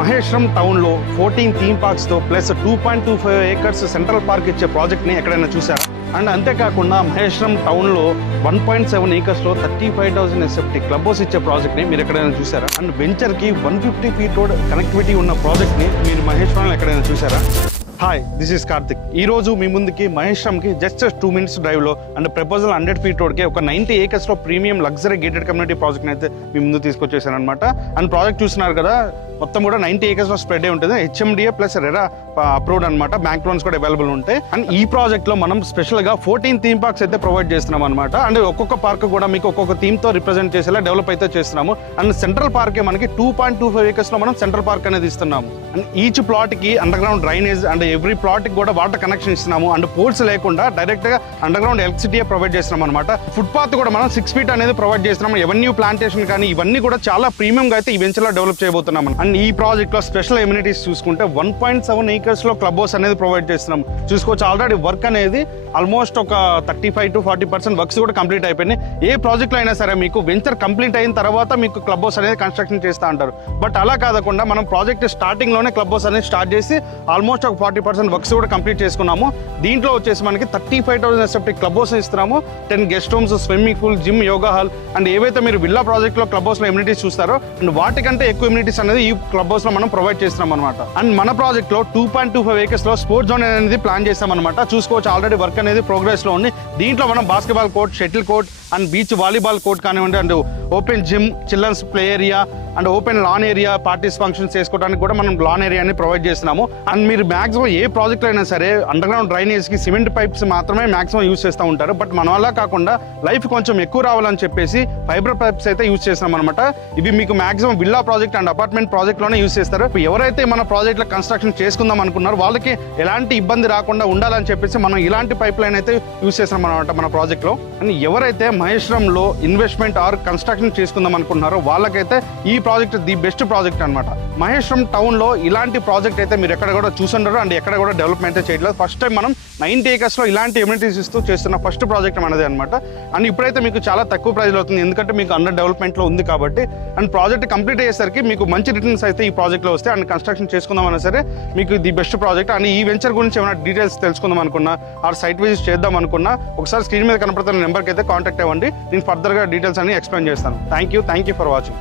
మహేశ్వరం టౌన్లో 14 థీమ్ పార్క్స్తో plus 2.25 acres central park ఇచ్చే ప్రాజెక్ట్ని ఎక్కడైనా చూసారా? అండ్ అంతేకాకుండా మహేశ్వరం టౌన్లో 1.7 ఏకర్స్లో 35,000 ఎస్ఎఫ్టీ క్లబ్ హౌస్ ఇచ్చే ప్రాజెక్ట్ని మీరు ఎక్కడైనా చూసారా? అండ్ వెంచర్కి 150 ఫీట్ రోడ్ కనెక్టివిటీ ఉన్న ప్రాజెక్ట్ని మీరు మహేశ్వరంలో ఎక్కడైనా చూసారా? Hi, this is Karthik. ఈ రోజు మీ ముందుకి మహేశ్వరంకి జస్ట్ 2 minutes డ్రైవ్లో అండ్ ప్రపోజల్ 100 ఫీట్ రోడ్కి ఒక 90 ఏకర్స్లో ప్రీమియం లగ్జరీ గేటెడ్ కమ్యూనిటీ ప్రాజెక్ట్ని అయితే మీ ముందు తీసుకొచ్చేసాను అనమాట. అండ్ ప్రాజెక్ట్ చూస్తున్నారు కదా, మొత్తం కూడా 90 ఏకర్స్లో స్ప్రెడ్ అయి ఉంటుంది. హెచ్ఎండిఏ ప్లస్ రెరా అప్రూవ్డ్ అనమాట. బ్యాంక్ లోన్స్ కూడా అవైలబుల్ ఉంటాయి. అండ్ ఈ ప్రాజెక్ట్లో మనం స్పెషల్గా 14 థీమ్ పార్క్స్ అయితే ప్రొవైడ్ చేస్తున్నాం అనమాట. అండ్ ఒక్కొక్క పార్క్ కూడా మీకు ఒక్కొక్క థీమ్తో రిప్రజెంట్ చేసేలా డెవలప్ అయితే చేస్తున్నాము. అండ్ సెంట్రల్ పార్కే మనకి 2.25 ఏకర్స్లో మనం సెంట్రల్ పార్క్ అనేది ఇస్తున్నాము. అండ్ ఈచ్ ప్లాట్కి underground drainage and every ప్లాట్కి కూడా వాటర్ కనెక్షన్ ఇస్తున్నాము. అండ్ పోల్స్ లేకుండా డైరెక్ట్గా అండర్ గ్రౌండ్ ఎలక్ట్రిసిటీ ప్రొవైడ్ చేస్తున్నాం అనమాట. ఫుట్పాత్ కూడా మనం 6 feet అనేది ప్రొవైడ్ చేస్తున్నాము. ఎవెన్యూ ప్లాంటేషన్ కానీ ఇవన్నీ కూడా చాలా ప్రీమియంగా అయితే ఈ వెంచర్లో డెవలప్ చేయబోతున్నాం. అండ్ ఈ ప్రాజెక్ట్లో స్పెషల్ ఎమ్యూనిటీస్ చూసుకుంటే 1.7 ఏకర్స్లో క్లబ్ హౌస్ అనేది ప్రొవైడ్ చేస్తున్నాం. చూసుకోవచ్చు, ఆల్రెడీ వర్క్ అనేది ఆల్మోస్ట్ ఒక 35 to 40% వర్క్స్ కూడా కంప్లీట్ అయిపోయినాయి. ఏ ప్రాజెక్ట్లో అయినా సరే మీకు వెంచర్ కంప్లీట్ అయిన తర్వాత మీకు క్లబ్ హౌస్ అనేది కన్స్ట్రక్షన్ చేస్తూ అంటారు. బట్ అలా కాకుండా మనం ప్రాజెక్ట్ స్టార్టింగ్లోనే క్లబ్ హౌస్ అనేది స్టార్ట్ చేసి ఆల్మోస్ట్ ఒక 40% వర్క్స్ కూడా కంప్లీట్ చేసుకున్నాము. దీంట్లో వచ్చేసి మనకి 35,000 ఎస్ఎఫ్టీ క్లబ్ హౌస్ ఇస్తున్నాము. 10 guest rooms, swimming pool, gym, yoga hall and ఏవైతే మీరు విల్లా ప్రాజెక్ట్లో క్లబ్ హౌస్లో ఎమ్యూనిటీస్ చూస్తారో అండ్ వాటికంటే ఎక్కువ ఎమ్యూనిటీస్ అనేది ఈ క్లబ్ హౌస్లో మనం ప్రొవైడ్ చేస్తున్నాం అనమాట. అండ్ మన ప్రాజెక్ట్లో 2.25 ఏకర్స్లో స్పోర్ట్స్ జోన్ అనేది ప్లాన్ చేస్తాం అనమాట. చూసుకోవచ్చు, ఆల్రెడీ వర్క్ అనేది ప్రోగ్రెస్లో ఉంది. దీంట్లో మనం basketball court, shuttle court and beach volleyball court కానివ్వండి, and open gym, children's play area and open lawn area, parties functions చేసుకోవడానికి కూడా మనం లాన్ ఏరియాని ప్రొవైడ్ చేస్తున్నాము. అండ్ మీరు మాక్సిమం ఏ ప్రాజెక్ట్ అయినా సరే అండర్ గ్రౌండ్ డ్రైనేజ్కి సిమెంట్ పైప్స్ మాత్రమే మాక్సిమం యూజ్ చేస్తూ ఉంటారు. బట్ మనం అలా కాకుండా లైఫ్ కొంచెం ఎక్కువ రావాలని చెప్పేసి ఫైబర్ పైప్స్ అయితే యూజ్ చేస్తున్నాం అనమాట. ఇవి మీకు maximum villa project and apartment ప్రాజెక్ట్లోనే యూజ్ చేస్తారు. ఎవరైతే మన ప్రాజెక్ట్లో కన్స్ట్రక్షన్ చేసుకుందాం అనుకున్నారో వాళ్ళకి ఎలాంటి ఇబ్బంది రాకుండా ఉండాలని చెప్పేసి మనం ఇలాంటి పైప్ లైన్ అయితే యూజ్ చేస్తున్నాం అనమాట మన ప్రాజెక్ట్లో. అండ్ ఎవరైతే మహేశ్వరంలో ఇన్వెస్ట్మెంట్ ఆర్ కన్స్ట్రక్షన్ చేసుకుందాం అనుకుంటున్నారో వాళ్ళకైతే ఈ ప్రాజెక్ట్ ది బెస్ట్ ప్రాజెక్ట్ అనమాట. మహేశ్వరం టౌన్లో ఇలాంటి ప్రాజెక్ట్ అయితే మీరు ఎక్కడ కూడా చూసుండరు అండ్ ఎక్కడ కూడా డెవలప్మెంట్ చేయట్లేదు. ఫస్ట్ టైం మనం 90 ఏకర్స్లో ఇలాంటి ఎమ్యూనిటీస్ ఇస్తూ చేస్తున్న ఫస్ట్ ప్రాజెక్ట్ మనదే అనమాట. అండ్ ఇప్పుడైతే మీకు చాలా తక్కువ ప్రైజ్లో అవుతుంది, ఎందుకంటే మీకు అండర్ డెవలప్మెంట్లో ఉంది కాబట్టి. అండ్ ప్రాజెక్ట్ కంప్లీట్ అయ్యేసరికి మీకు మంచి రిటర్న్స్ అయితే ఈ ప్రాజెక్ట్లో వస్తాయి. అండ్ కన్స్ట్రక్షన్ చేసుకుందామన్నా సరే మీకు ది బెస్ట్ ప్రాజెక్ట్. అండ్ ఈ వెంచర్ గురించి ఏమైనా డీటెయిల్స్ తెలుసుకుందాం అనుకున్నా ఆర్ సైట్ విజిట్ చేద్దాం అనుకున్నా ఒకసారి స్క్రీన్ మీద కనపడుతున్న నెంబర్కి అయితే కాంటాక్ట్ అవ్వండి. నేను ఫర్దర్గా డీటెయిల్స్ అన్ని ఎక్స్ప్లెయిన్ చేస్తాను. Thank you for watching.